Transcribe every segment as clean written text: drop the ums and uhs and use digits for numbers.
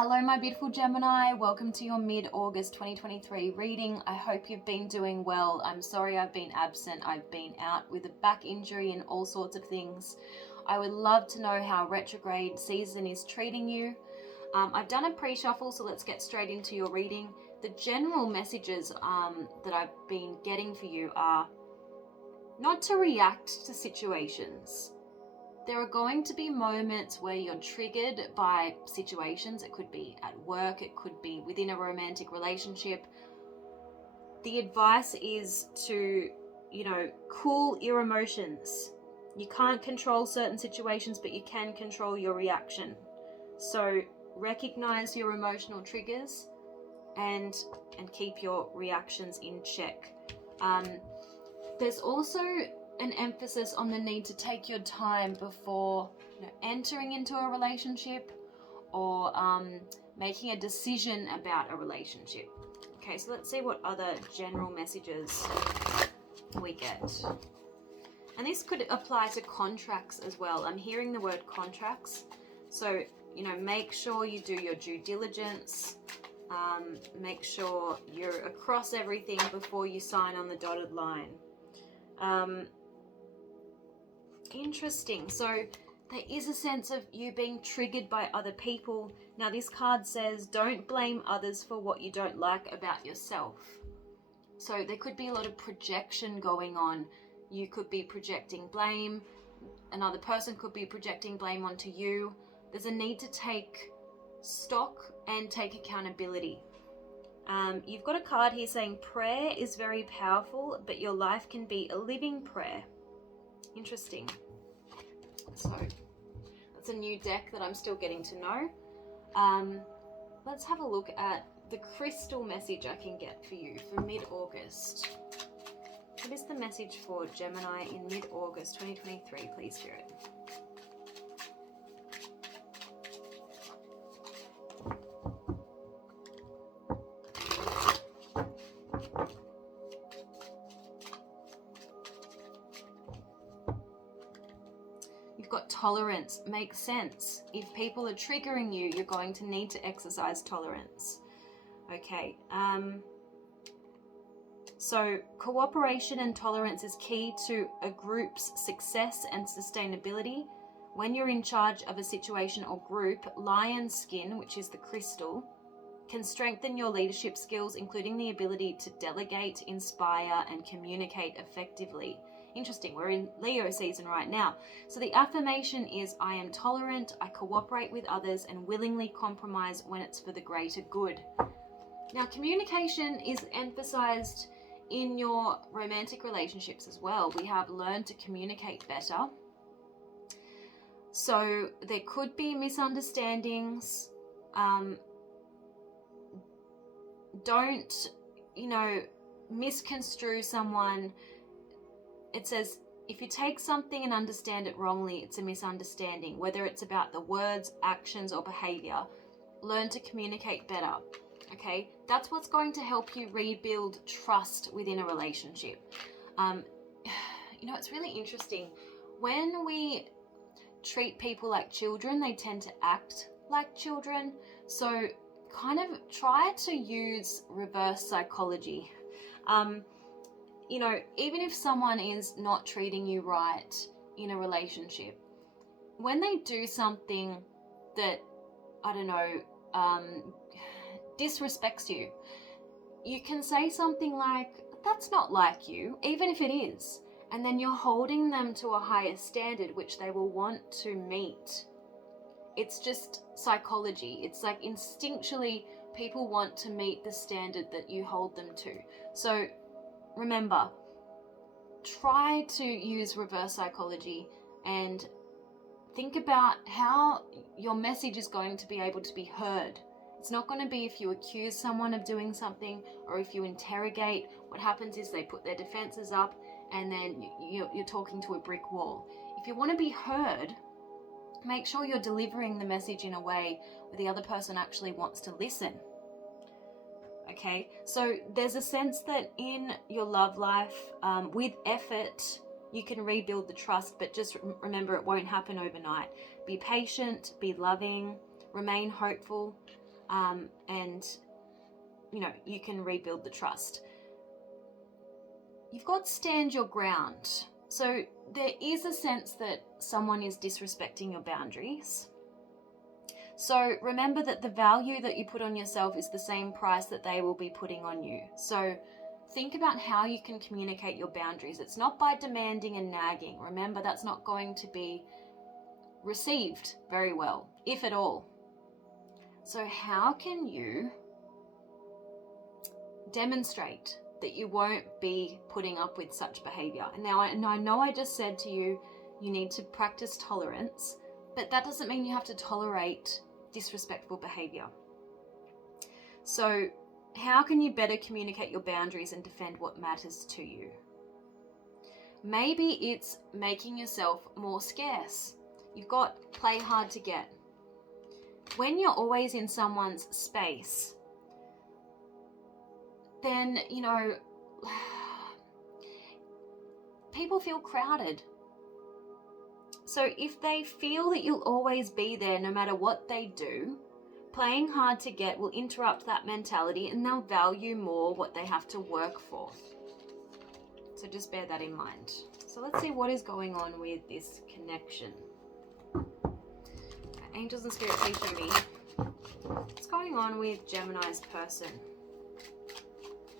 Hello, my beautiful Gemini. Welcome to your mid-August 2023 reading. I hope you've been doing well. I'm sorry I've been absent. I've been out with a back injury and all sorts of things. I would love to know how retrograde season is treating you. I've done a pre-shuffle, so let's get straight into your reading. The general messages that I've been getting for you are not to react to situations. There are going to be moments where you're triggered by situations. It could be at work, it could be within a romantic relationship. The advice is to, cool your emotions. You can't control certain situations, but you can control your reaction. So recognize your emotional triggers and keep your reactions in check. There's also an emphasis on the need to take your time before entering into a relationship or making a decision about a relationship. Okay, so let's see what other general messages we get. And this could apply to contracts as well. I'm hearing the word contracts. So, make sure you do your due diligence. Make sure you're across everything before you sign on the dotted line. Interesting. So there is a sense of you being triggered by other people. Now this card says don't blame others for what you don't like about yourself. So there could be a lot of projection going on. You could be projecting blame. Another person could be projecting blame onto you. There's a need to take stock and take accountability. You've got a card here saying prayer is very powerful, but your life can be a living prayer. Interesting. So that's a new deck that I'm still getting to know. Let's have a look at the crystal message I can get for you for mid-August. What is the message for Gemini in mid-August 2023, please, Spirit? Got tolerance. Makes sense. If people are triggering you, you're going to need to exercise tolerance. Okay. So cooperation and tolerance is key to a group's success and sustainability. When you're in charge of a situation or group, lion skin, which is the crystal, can strengthen your leadership skills, including the ability to delegate, inspire, and communicate effectively. Interesting, we're in Leo season right now. So the affirmation is, I am tolerant, I cooperate with others, and willingly compromise when it's for the greater good. Now, communication is emphasized in your romantic relationships as well. We have learned to communicate better. So there could be misunderstandings. Don't, misconstrue someone. It says, if you take something and understand it wrongly, it's a misunderstanding. Whether it's about the words, actions, or behavior, learn to communicate better. Okay, that's what's going to help you rebuild trust within a relationship. It's really interesting. When we treat people like children, they tend to act like children. So kind of try to use reverse psychology. Even if someone is not treating you right in a relationship, when they do something that, disrespects you, you can say something like, that's not like you, even if it is. And then you're holding them to a higher standard, which they will want to meet. It's just psychology. It's like instinctually people want to meet the standard that you hold them to. So remember, try to use reverse psychology and think about how your message is going to be able to be heard. It's not going to be if you accuse someone of doing something or if you interrogate. What happens is they put their defenses up and then you're talking to a brick wall. If you want to be heard, make sure you're delivering the message in a way where the other person actually wants to listen. Okay, so there's a sense that in your love life, with effort, you can rebuild the trust, but just remember it won't happen overnight. Be patient, be loving, remain hopeful. and you can rebuild the trust. You've got to stand your ground. So there is a sense that someone is disrespecting your boundaries. So remember that the value that you put on yourself is the same price that they will be putting on you. So think about how you can communicate your boundaries. It's not by demanding and nagging. Remember, that's not going to be received very well, if at all. So how can you demonstrate that you won't be putting up with such behavior? And now I know I just said to you, you need to practice tolerance, but that doesn't mean you have to tolerate disrespectful behavior. So how can you better communicate your boundaries and defend what matters to you? Maybe it's making yourself more scarce. You've got play hard to get. When you're always in someone's space, then, people feel crowded. So if they feel that you'll always be there no matter what they do, playing hard to get will interrupt that mentality, and they'll value more what they have to work for. So just bear that in mind. So let's see what is going on with this connection. Angels and Spirit, please show me. What's going on with Gemini's person?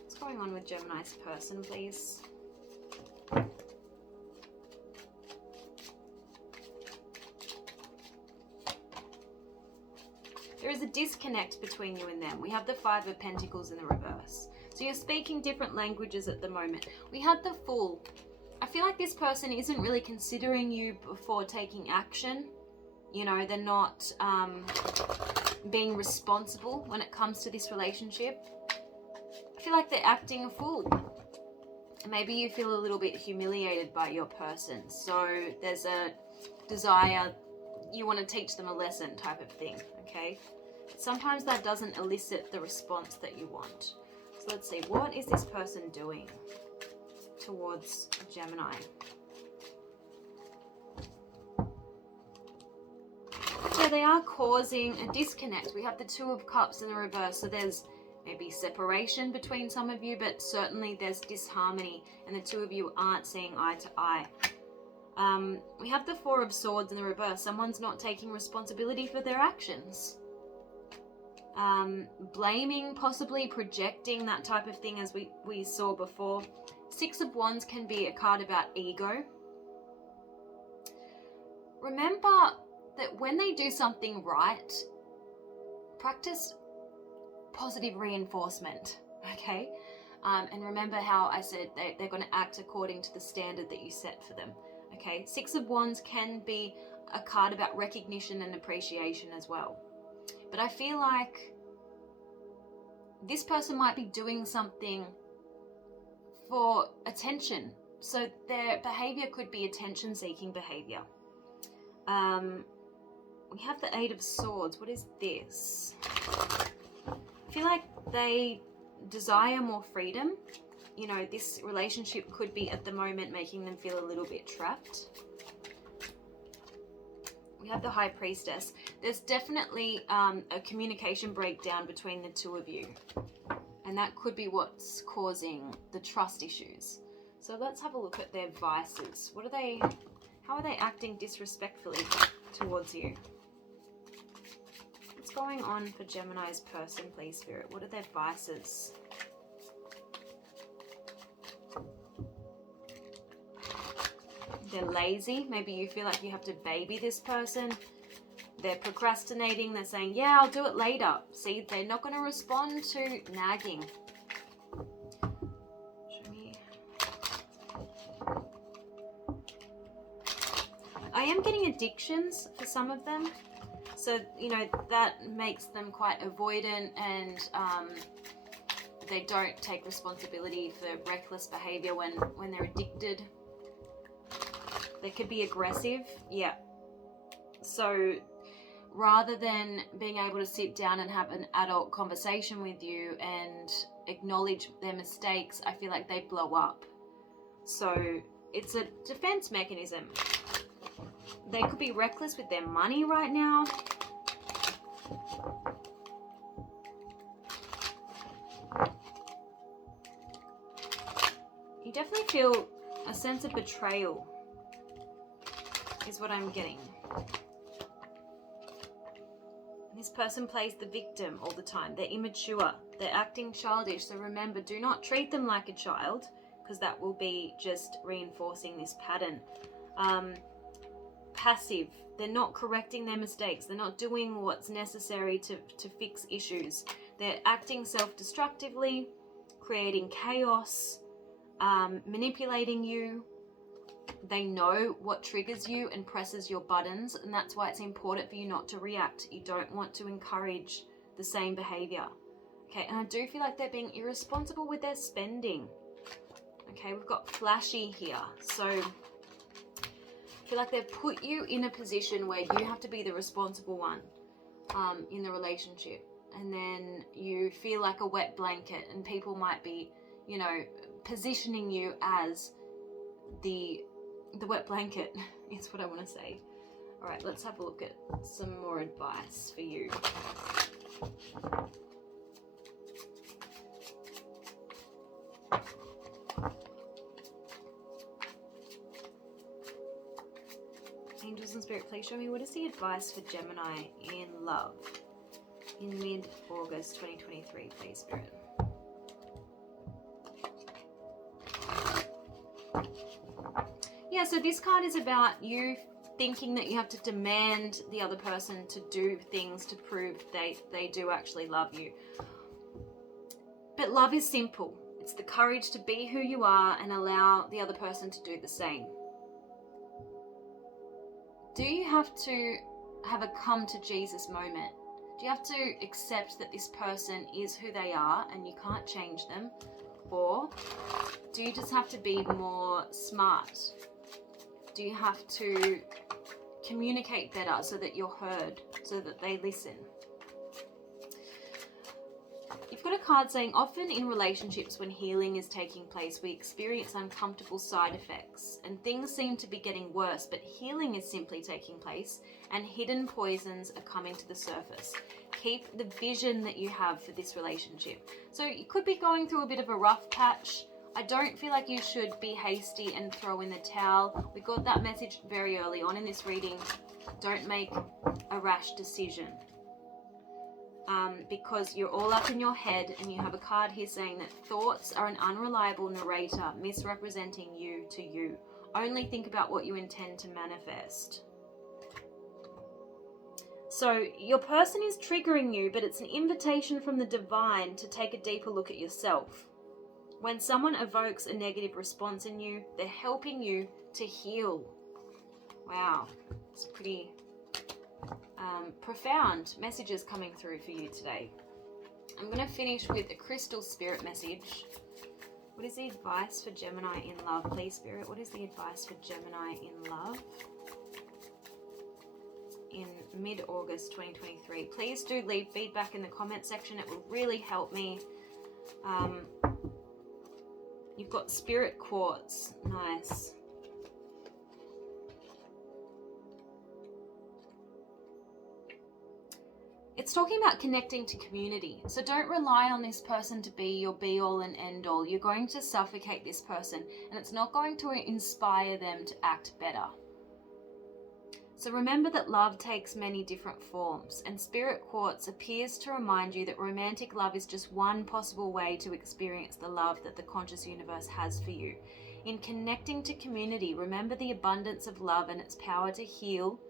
What's going on with Gemini's person, please? There is a disconnect between you and them. We have the Five of Pentacles in the reverse. So you're speaking different languages at the moment. We had the Fool. I feel like this person isn't really considering you before taking action. They're not being responsible when it comes to this relationship. I feel like they're acting a fool. Maybe you feel a little bit humiliated by your person. So there's a desire, you want to teach them a lesson type of thing, okay? Sometimes that doesn't elicit the response that you want. So let's see, what is this person doing towards Gemini? So they are causing a disconnect. We have the Two of Cups in the reverse. So there's maybe separation between some of you, but certainly there's disharmony and the two of you aren't seeing eye to eye. We have the Four of Swords in the reverse. Someone's not taking responsibility for their actions. Blaming, possibly projecting, that type of thing, as we saw before. Six of Wands can be a card about ego. Remember that when they do something right, practice positive reinforcement, okay? And remember how I said they're going to act according to the standard that you set for them, okay? Six of Wands can be a card about recognition and appreciation as well. But I feel like this person might be doing something for attention. So their behavior could be attention-seeking behavior. We have the Eight of Swords. What is this? I feel like they desire more freedom. This relationship could be at the moment making them feel a little bit trapped. We have the High Priestess. There's definitely a communication breakdown between the two of you. And that could be what's causing the trust issues. So let's have a look at their vices. How are they acting disrespectfully towards you? What's going on for Gemini's person, please, Spirit? What are their vices? They're lazy. Maybe you feel like you have to baby this person. They're procrastinating. They're saying, yeah, I'll do it later. See, they're not going to respond to nagging. Show me. I am getting addictions for some of them. So, that makes them quite avoidant, and they don't take responsibility for reckless behavior when they're addicted. They could be aggressive, yeah. So rather than being able to sit down and have an adult conversation with you and acknowledge their mistakes, I feel like they blow up. So it's a defense mechanism. They could be reckless with their money right now. feel a sense of betrayal is what I'm getting. This person plays the victim all the time. They're immature. They're acting childish. So remember, do not treat them like a child, because that will be just reinforcing this pattern. Passive. They're not correcting their mistakes. They're not doing what's necessary to fix issues. They're acting self-destructively, creating chaos, manipulating you. They know what triggers you and presses your buttons, and that's why it's important for you not to react. You don't want to encourage the same behavior. Okay, and I do feel like they're being irresponsible with their spending. Okay, we've got flashy here. So I feel like they've put you in a position where you have to be the responsible one in the relationship. And then you feel like a wet blanket, and people might be, you know, positioning you as the wet blanket is what I want to say. All right, let's have a look at some more advice for you. Angels and Spirit, please show me, what is the advice for Gemini in love in mid-August 2023, please, Spirit? Yeah, so this card is about you thinking that you have to demand the other person to do things to prove they do actually love you. But love is simple. It's the courage to be who you are and allow the other person to do the same. Do you have to have a come to Jesus moment? Do you have to accept that this person is who they are and you can't change them? Or do you just have to be more smart? Do you have to communicate better so that you're heard, so that they listen? You've got a card saying, often in relationships when healing is taking place, we experience uncomfortable side effects and things seem to be getting worse, but healing is simply taking place and hidden poisons are coming to the surface. Keep the vision that you have for this relationship. So you could be going through a bit of a rough patch. I don't feel like you should be hasty and throw in the towel. We got that message very early on in this reading. Don't make a rash decision. Because you're all up in your head, and you have a card here saying that thoughts are an unreliable narrator misrepresenting you to you. Only think about what you intend to manifest. So your person is triggering you, but it's an invitation from the divine to take a deeper look at yourself. When someone evokes a negative response in you, they're helping you to heal. Wow, it's pretty profound messages coming through for you today. I'm going to finish with a crystal spirit message. What is the advice for Gemini in love, please, Spirit? What is the advice for Gemini in love in mid-August 2023? Please do leave feedback in the comment section. It will really help me. You've got spirit quartz. Nice. It's talking about connecting to community. So don't rely on this person to be your be-all and end-all. You're going to suffocate this person, and it's not going to inspire them to act better. So remember that love takes many different forms, and spirit quartz appears to remind you that romantic love is just one possible way to experience the love that the conscious universe has for you. In connecting to community, remember the abundance of love and its power to heal,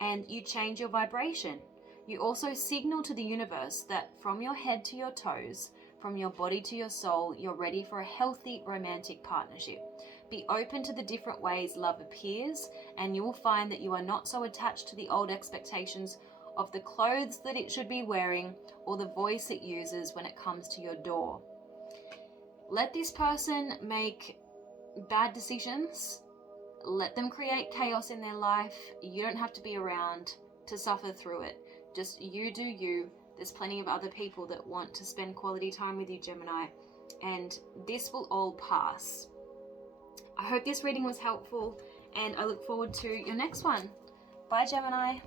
and you change your vibration. You also signal to the universe that from your head to your toes, from your body to your soul, you're ready for a healthy romantic partnership. Be open to the different ways love appears, and you will find that you are not so attached to the old expectations of the clothes that it should be wearing or the voice it uses when it comes to your door. Let this person make bad decisions. Let them create chaos in their life. You don't have to be around to suffer through it. Just you do you. There's plenty of other people that want to spend quality time with you, Gemini, and this will all pass. I hope this reading was helpful, and I look forward to your next one. Bye, Gemini.